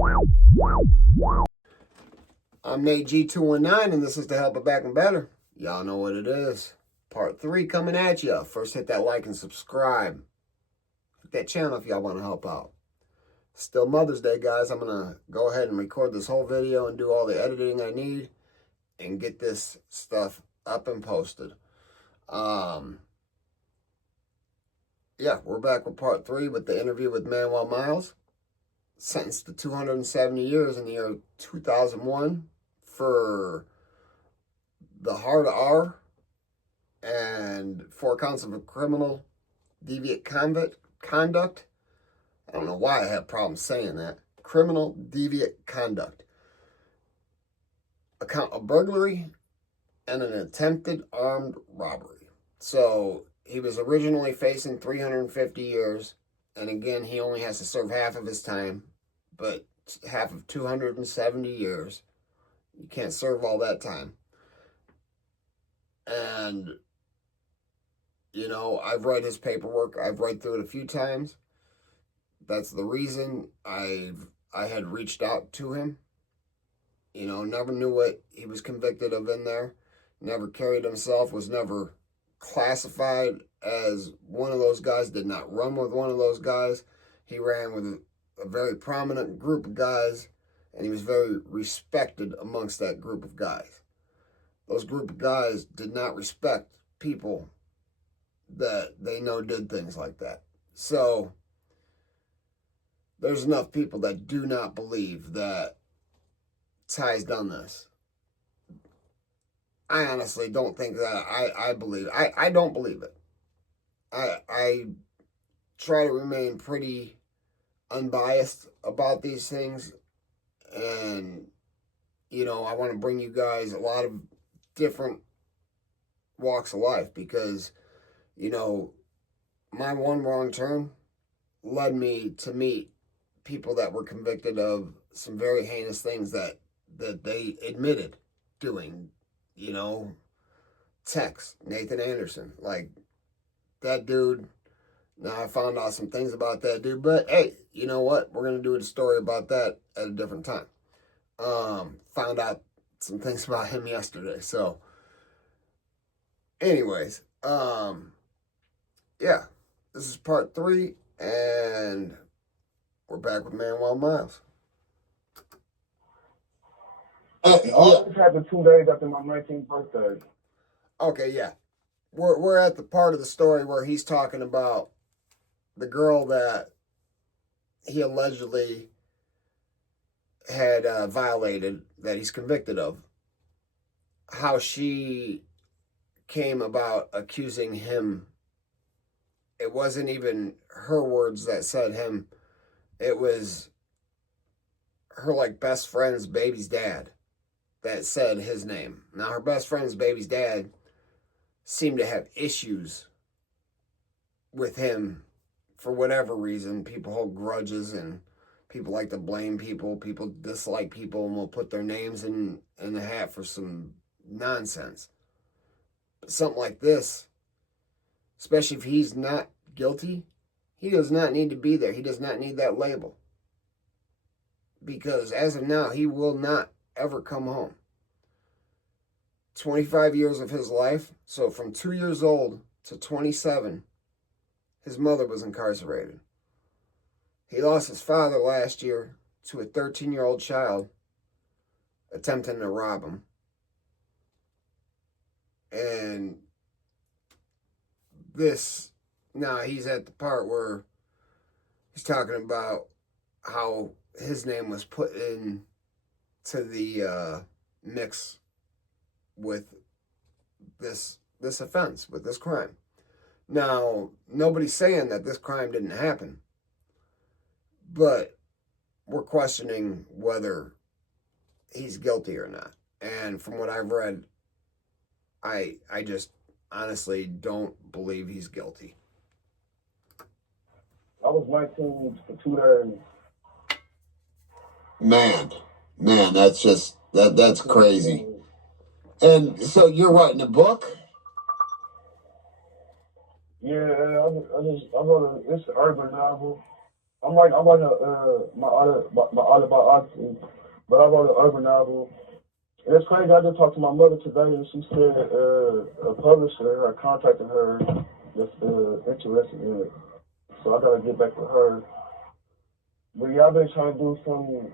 I'm Nate G219, and this is to help it back and better. Y'all know what it is. Part 3 coming at you. First, hit that like and subscribe. Hit that channel if y'all want to help out. Still Mother's Day, guys. I'm going to go ahead and record this whole video and do all the editing I need and get this stuff up and posted. Yeah, we're back with part 3 with the interview with Manwell Miles. Sentenced to 270 years in the year 2001 for the hard R and 4 counts of criminal deviant conduct. I don't know why I have problems saying that. Criminal deviant conduct. A count of burglary and an attempted armed robbery. So he was originally facing 350 years. And again, he only has to serve half of his time, but half of 270 years. You can't serve all that time. And, you know, I've read his paperwork. I've read through it a few times. That's the reason I had reached out to him. You know, never knew what he was convicted of in there. Never carried himself, was never classified as one of those guys, did not run with one of those guys. He ran with a very prominent group of guys, and he was very respected amongst that group of guys. Those group of guys did not respect people that they know did things like that. So there's enough people that do not believe that Ty's done this. I honestly don't think that I believe. I don't believe it. I try to remain pretty unbiased about these things. And, you know, I want to bring you guys a lot of different walks of life because, you know, my one wrong turn led me to meet people that were convicted of some very heinous things that they admitted doing. You know, Tex, Nathan Anderson, like that dude. Now I found out some things about that dude, but hey, you know what? We're going to do a story about that at a different time. Found out some things about him yesterday. So anyways, yeah, this is part 3 and we're back with Manwell Miles. This happened 2 days after my 19th birthday. Okay, yeah. We're at the part of the story where he's talking about the girl that he allegedly had violated, that he's convicted of. How she came about accusing him. It wasn't even her words that said him. It was her like best friend's baby's dad that said his name. Now, her best friend's baby's dad seemed to have issues with him for whatever reason. People hold grudges and people like to blame people. People dislike people and will put their names in the hat for some nonsense. But something like this, especially if he's not guilty, he does not need to be there. He does not need that label. Because as of now, he will not ever come home. 25 years of his life. So from 2 years old to 27, his mother was incarcerated. He lost his father last year to a 13-year-old child attempting to rob him. And this, now he's at the part where he's talking about how his name was put in to the mix with this offense, with this crime. Now, nobody's saying that this crime didn't happen, but we're questioning whether he's guilty or not. And from what I've read, I just honestly don't believe he's guilty. I was 19 for 2 days. Man, that's just, that's crazy. And so you're writing a book? Yeah, I wrote it's an urban novel. I'm writing my autobiography, but I wrote an urban novel. And it's crazy. I just talked to my mother today, and she said a publisher had contacted her that's interested in it. So I gotta get back to her. But yeah, I've been trying to do something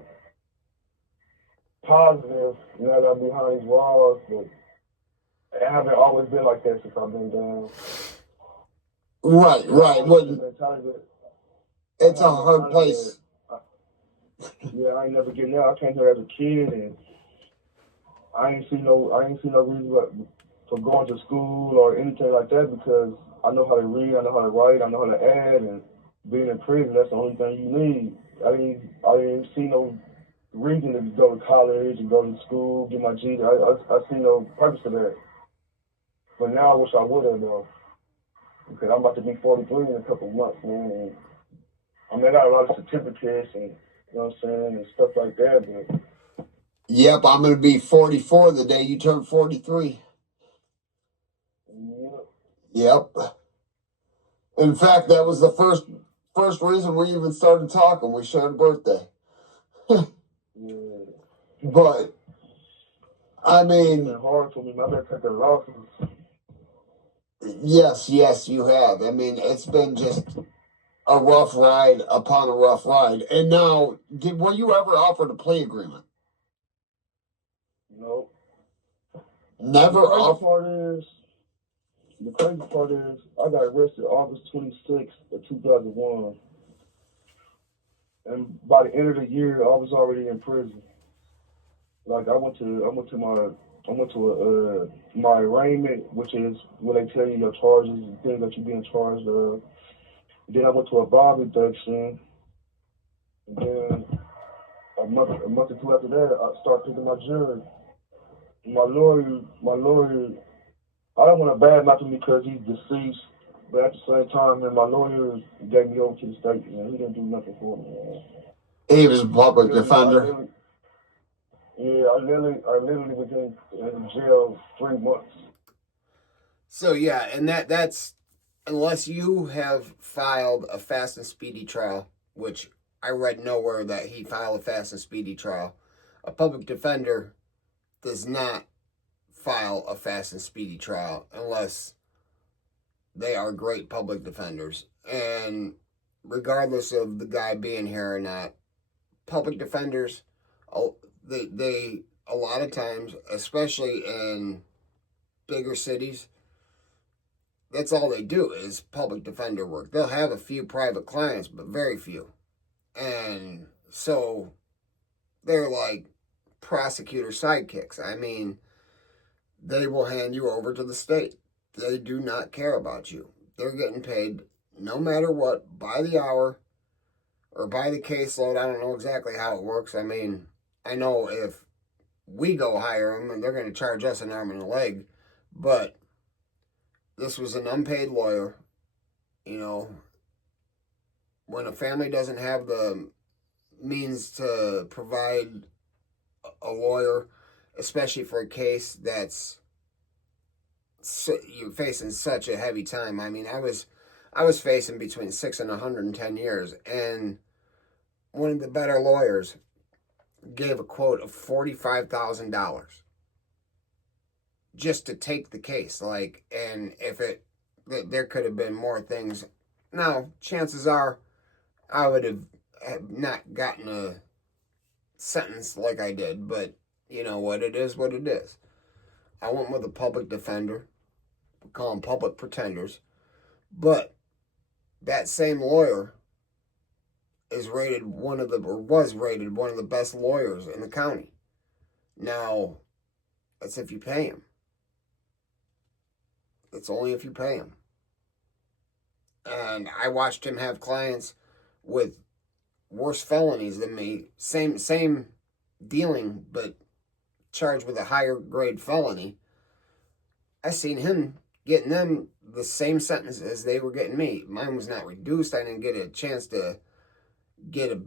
positive, that I'm behind these walls, but it haven't always been like that since I've been down. Right, right. Well, it's a I have hard place. I ain't never getting out. I came here as a kid, and I ain't see no reason for going to school or anything like that because I know how to read, I know how to write, I know how to add, and being in prison, that's the only thing you need. I didn't see no reason to go to college and go to school, get my GED. I see no purpose to that. But now I wish I would have though, because I'm about to be 43 in a couple of months, man. And, I mean, I got a lot of certificates and and stuff like that, but Yep, I'm going to be 44 the day you turn 43. yeah. Yep. In fact, that was the first reason we even started talking. We shared a birthday. Yeah. But I mean, it's been hard for me. I better take the losses. yes, you have. I mean, it's been just a rough ride upon a rough ride. And now, were you ever offered a plea agreement? No. Never offered. The crazy part is, I got arrested August 26th of 2001, and by the end of the year, I was already in prison. Like I went to my arraignment, which is where they tell you your charges and things that you're being charged of. Then I went to a bribe reduction, and then a month or two after that, I started picking my jury. My lawyer, I don't want to badmouth him because he's deceased, but at the same time, man, my lawyer gave me over to the state, man. He didn't do nothing for me, man. He was a public defender. I literally was in jail 3 months. So yeah, and that's unless you have filed a fast and speedy trial, which I read nowhere that he filed a fast and speedy trial. A public defender does not file a fast and speedy trial unless they are great public defenders. And regardless of the guy being here or not, public defenders, they a lot of times, especially in bigger cities, that's all they do is public defender work. They'll have a few private clients, but very few. And so they're like prosecutor sidekicks. I mean, they will hand you over to the state. They do not care about you. They're getting paid no matter what by the hour or by the caseload. I don't know exactly how it works. I mean, I know if we go hire them and they're going to charge us an arm and a leg, but this was an unpaid lawyer. You know, when a family doesn't have the means to provide a lawyer, especially for a case that's you're facing such a heavy time. I mean, I was facing between 6 and 110 years, and one of the better lawyers gave a quote of $45,000 just to take the case. Like, and if it there could have been more things. Now, chances are I would have not gotten a sentence like I did, but you know what it is, what it is. I went with a public defender. We call them public pretenders. But that same lawyer is rated one of the, or was rated one of the best lawyers in the county. Now, that's if you pay him. It's only if you pay him. And I watched him have clients with worse felonies than me. Same dealing, but charged with a higher grade felony. I seen him getting them the same sentence as they were getting me. Mine was not reduced. I didn't get a chance to get a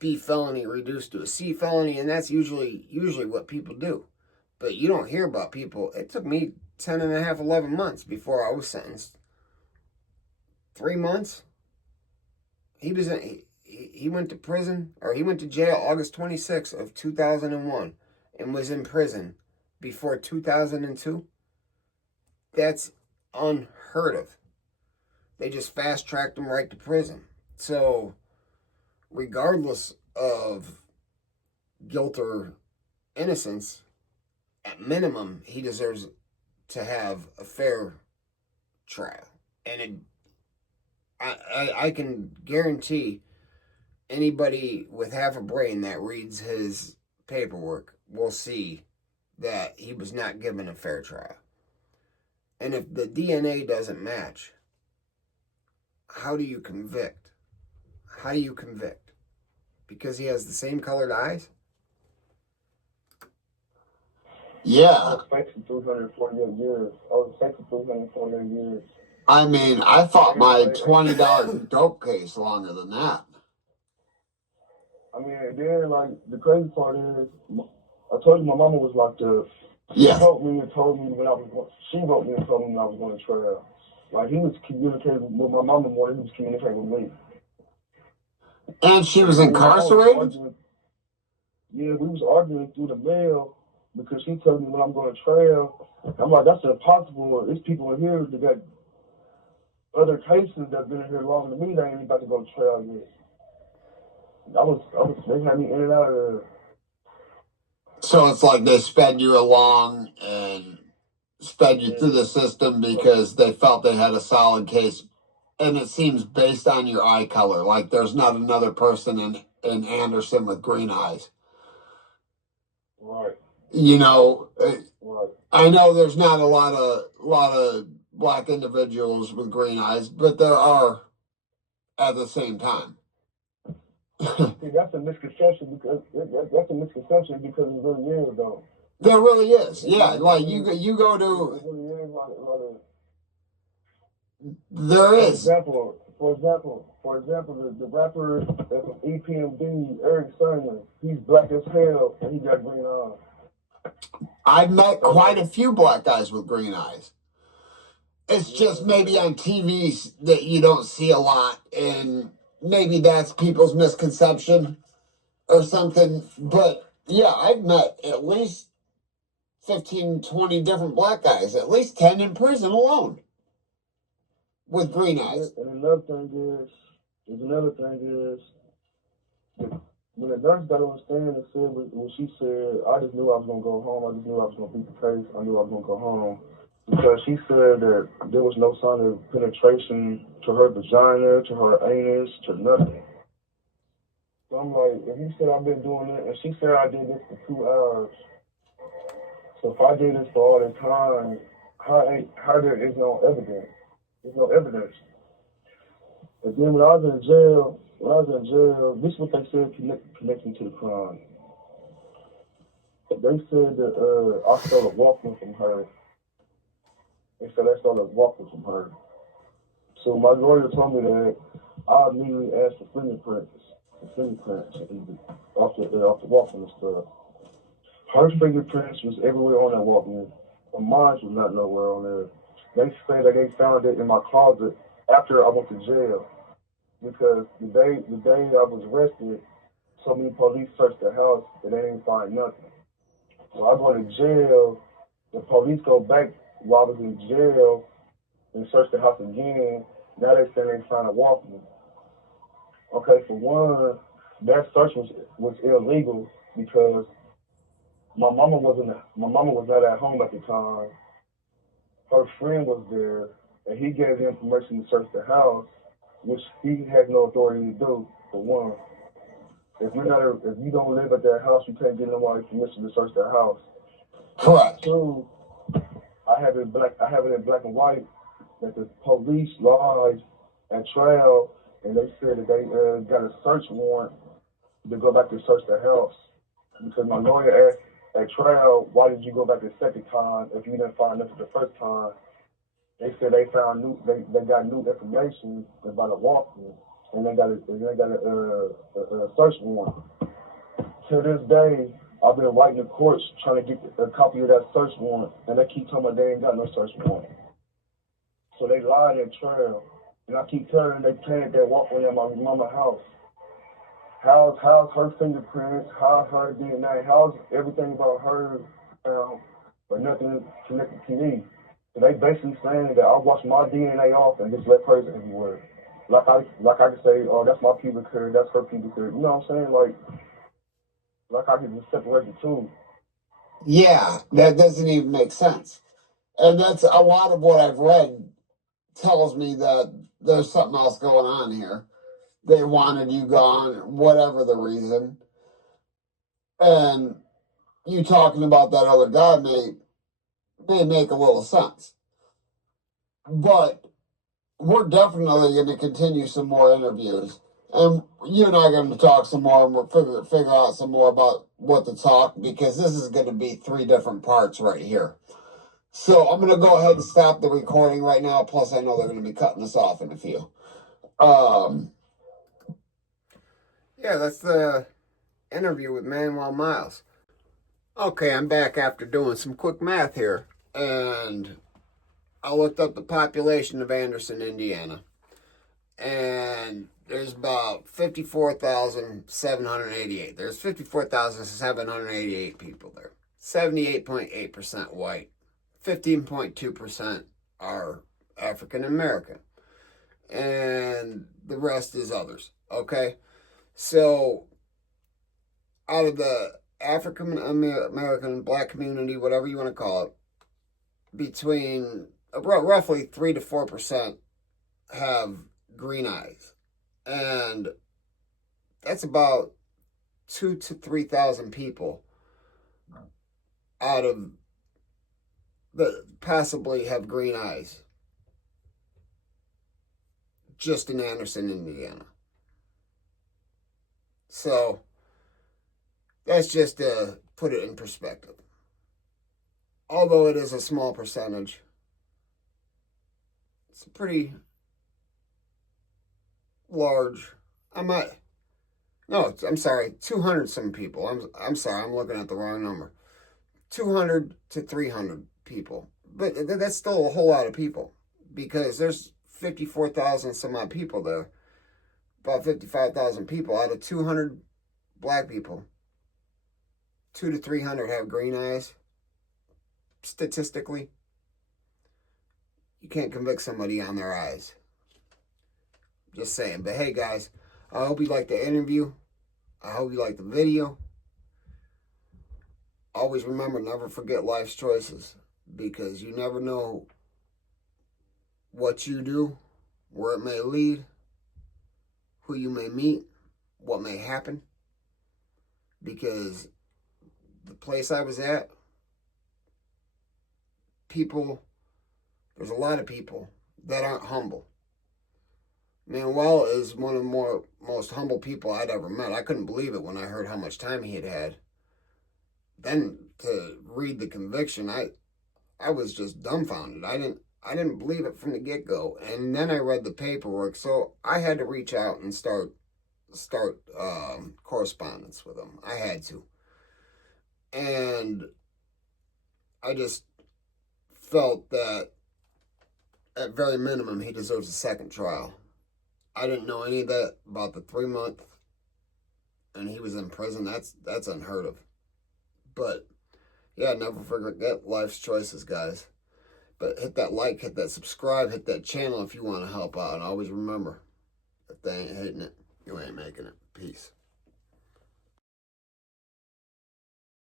B felony reduced to a C felony, and that's usually what people do. But you don't hear about people. It took me 10 and a half, 11 months before I was sentenced. 3 months? He was in, he went to prison, or he went to jail August 26th of 2001 and was in prison before 2002. That's unheard of. They just fast tracked him right to prison. So, regardless of guilt or innocence, at minimum, he deserves to have a fair trial. And I can guarantee anybody with half a brain that reads his paperwork will see that he was not given a fair trial. And if the DNA doesn't match, how do you convict? How do you convict? Because he has the same colored eyes? Yeah. I was facing 348 years. I was facing 348 years. I mean, I fought my $20 dope case longer than that. I mean, and then, like, the crazy part is, I told you my mama was locked up. Yeah. She wrote me and told me when I was going to trial. Like, he was communicating with my mama more than he was communicating with me. And she was incarcerated? Yeah, we was arguing through the mail because she told me when I'm going to trial. I'm like, that's impossible. There's people in here that got other cases that been in here longer than me that ain't about to go to trial yet. They had me in and out of there. So it's like they sped you along and sped you through the system because they felt they had a solid case. And it seems based on your eye color, like there's not another person in Anderson with green eyes. Right. You know, right. I know there's not a lot of black individuals with green eyes, but there are at the same time. See, that's a misconception because it really is though. There really is, yeah. Like you go to. It really is like there is. For example, the rapper from EPMD, Eric Sermon, he's black as hell and he got green eyes. I've met quite a few black guys with green eyes. It's just maybe on TV that you don't see a lot, and maybe that's people's misconception or something. But yeah, I've met at least 15, 20 different black guys, at least 10 in prison alone with green eyes. And another thing is, when the nurse got on the stand and said when she said, I just knew I was going to go home, I just knew I was going to beat the case, I knew I was going to go home. Because she said that there was no sign of penetration to her vagina, to her anus, to nothing. So I'm like, if you said I've been doing it, and she said I did this for 2 hours, so if I did this for all this time, how there is no evidence? There's no evidence. And then when I was in jail, this is what they said connecting to the crime. They said that I stole a Walkman from her. And so they started walking from her. So my lawyer told me that I immediately asked for fingerprints off the Walkman and stuff. Her fingerprints was everywhere on that Walkman, but mine was not nowhere on there. They say that they found it in my closet after I went to jail, because the day I was arrested, so many police searched the house and they didn't find nothing. So I go to jail, the police go back while I was in jail and search the house again. Now they say they found a Walkman. Okay, for one, that search was illegal because my mama was not at home at the time. Her friend was there, and he gave the information to search the house, which he had no authority to do. For one, if you don't live at that house, you can't get nobody's permission to search the house. Correct. Two, I have it in black and white that the police lied at trial, and they said that they got a search warrant to go back to search the house. Because my lawyer asked at trial, why did you go back the second time if you didn't find nothing the first time? They said they got new information about a Walkman, and they got a search warrant. To this day, I've been writing the courts trying to get a copy of that search warrant, and they keep telling me they ain't got no search warrant. So they lied at trial. And I keep telling them they planted that walkway in my mama's house. How's her fingerprints? How's her DNA? How's everything about her but nothing connected to me? So they basically saying that I wash my DNA off and just let hers everywhere. Like I can say, oh, that's my pubic hair, that's her pubic hair. You know what I'm saying? Like I can just separate the two. Yeah, that doesn't even make sense. And that's a lot of what I've read tells me that there's something else going on here. They wanted you gone, whatever the reason. And you talking about that other guy may make a little sense. But we're definitely going to continue some more interviews. And you and I are going to talk some more, and we'll figure out some more about what to talk, because this is going to be 3 different parts right here. So I'm going to go ahead and stop the recording right now. Plus, I know they're going to be cutting us off in a few. Yeah, that's the interview with Manwell Miles. Okay, I'm back after doing some quick math here, and I looked up the population of Anderson, Indiana, and there's about 54,788. There's 54,788 people there. 78.8% white. 15.2% are African American. And the rest is others. Okay? So, out of the African American black community, whatever you want to call it, between roughly 3 to 4% have green eyes. And that's about 2,000 to 3,000 people out of that possibly have green eyes just in Anderson, Indiana. So that's just to put it in perspective. Although it is a small percentage, it's a pretty large. I'm sorry, 200 some people. I'm sorry, I'm looking at the wrong number. 200 to 300 people. But that's still a whole lot of people, because there's 54,000 some odd people there. About 55,000 people out of 200 black people. 2 to 300 have green eyes. Statistically, you can't convict somebody on their eyes. Just saying. But hey, guys, I hope you liked the interview. I hope you liked the video. Always remember, never forget life's choices, because you never know what you do, where it may lead, who you may meet, what may happen. Because the place I was at, there's a lot of people that aren't humble. Manwell is one of the most humble people I'd ever met. I couldn't believe it when I heard how much time he had had. Then to read the conviction, I was just dumbfounded. I didn't believe it from the get-go. And then I read the paperwork, so I had to reach out and start correspondence with him. I had to. And I just felt that at very minimum he deserves a second trial. I didn't know any of that about the 3-month, and he was in prison. That's unheard of. But yeah, never forget life's choices, guys. But hit that like, hit that subscribe, hit that channel if you want to help out. And always remember, if they ain't hitting it, you ain't making it. Peace.